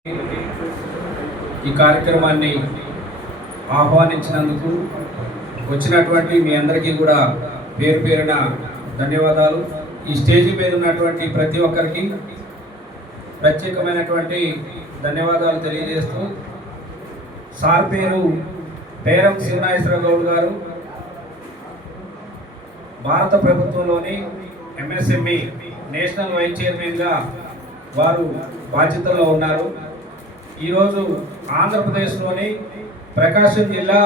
ఈ కార్యక్రమాన్ని ఆహ్వానించినందుకు వచ్చినటువంటి మీ అందరికీ కూడా పేరు పేరున ధన్యవాదాలు. ఈ స్టేజీ మీద ఉన్నటువంటి ప్రతి ఒక్కరికి ప్రత్యేకమైనటువంటి ధన్యవాదాలు తెలియజేస్తూ, సార్ పేరు పేరం శివనాగేశ్వర గౌడ్ గారు భారత ప్రభుత్వంలోని ఎంఎస్ఎంఈ నేషనల్ వైస్ చైర్మన్గా వారు బాధ్యతలో ఉన్నారు. ఈరోజు ఆంధ్రప్రదేశ్లోని ప్రకాశం జిల్లా,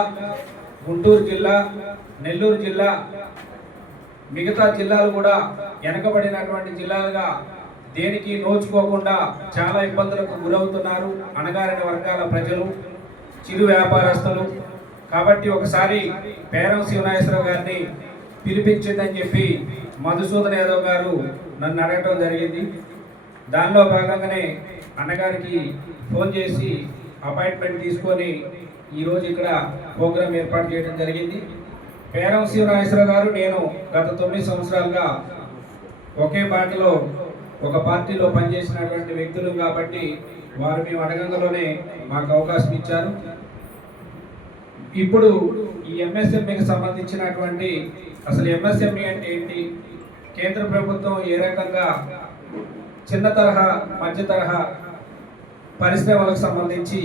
గుంటూరు జిల్లా, నెల్లూరు జిల్లా, మిగతా జిల్లాలు కూడా వెనకబడినటువంటి జిల్లాలుగా దేనికి నోచుకోకుండా చాలా ఇబ్బందులకు గురవుతున్నారు అణగారిన వర్గాల ప్రజలు, చిరు వ్యాపారస్తులు. కాబట్టి ఒకసారి పేరం శివనాగేశ్వరరావు గారిని పిలిపించిందని చెప్పి మధుసూదన్ యాదవ్ గారు నన్ను అడగటం జరిగింది. దానిలో భాగంగానే అన్నగారికి ఫోన్ చేసి అపాయింట్మెంట్ తీసుకొని ఈరోజు ఇక్కడ ప్రోగ్రాం ఏర్పాటు చేయడం జరిగింది. పేరం శివనాగేశ్వరరావు గారు, నేను గత 9 సంవత్సరాలుగా ఒకే ఒక పార్టీలో పనిచేసినటువంటి వ్యక్తులు కాబట్టి వారు మేము అడగంలోనే మాకు అవకాశం ఇచ్చారు. ఇప్పుడు ఈ ఎంఎస్ఎంఈకి సంబంధించినటువంటి అసలు ఎంఎస్ఎంఈ అంటే ఏంటి, కేంద్ర ప్రభుత్వం ఏ రకంగా చిన్న తరహా, మధ్య తరహా పరిశ్రమలకు సంబంధించి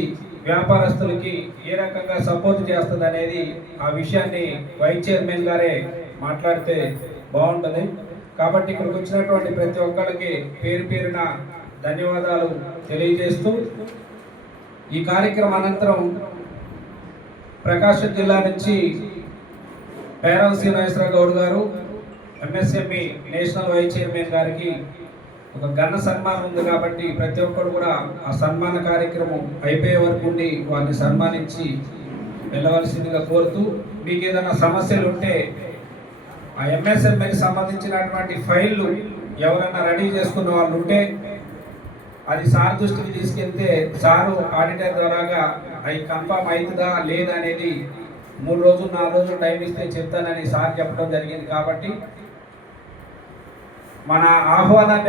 వ్యాపారస్తులకి ఏ రకంగా సపోర్ట్ చేస్తుంది అనేది ఆ విషయాన్ని వైస్ చైర్మన్ గారే మాట్లాడితే బాగుంటుంది. కాబట్టి ఇక్కడికి వచ్చినటువంటి ప్రతి ఒక్కరికి పేరు పేరున ధన్యవాదాలు తెలియజేస్తూ, ఈ కార్యక్రమం అనంతరం ప్రకాశం జిల్లా నుంచి పేరం శివనాగేశ్వర గౌడ్ గారు ఎంఎస్ఎంఈ నేషనల్ వైస్ చైర్మన్ గారికి ఒక ఘన సన్మానం ఉంది. కాబట్టి ప్రతి ఒక్కరు కూడా ఆ సన్మాన కార్యక్రమం అయిపోయే వరకు ఉండి వారిని సన్మానించి వెళ్ళవలసిందిగా కోరుతూ, మీకు ఏదైనా సమస్యలు ఉంటే ఆ ఎంఎస్ఎంఈకి సంబంధించినటువంటి ఫైళ్ళు ఎవరైనా రెడీ చేసుకున్న వాళ్ళు ఉంటే అది సార్ దృష్టికి తీసుకెళ్తే సారు ఆడిటర్ ద్వారాగా అవి కన్ఫామ్ అవుతుందా లేదా అనేది 3 రోజులు 4 రోజులు టైం ఇస్తే చెప్తానని సార్ చెప్పడం జరిగింది. కాబట్టి మన ఆహ్వానాన్ని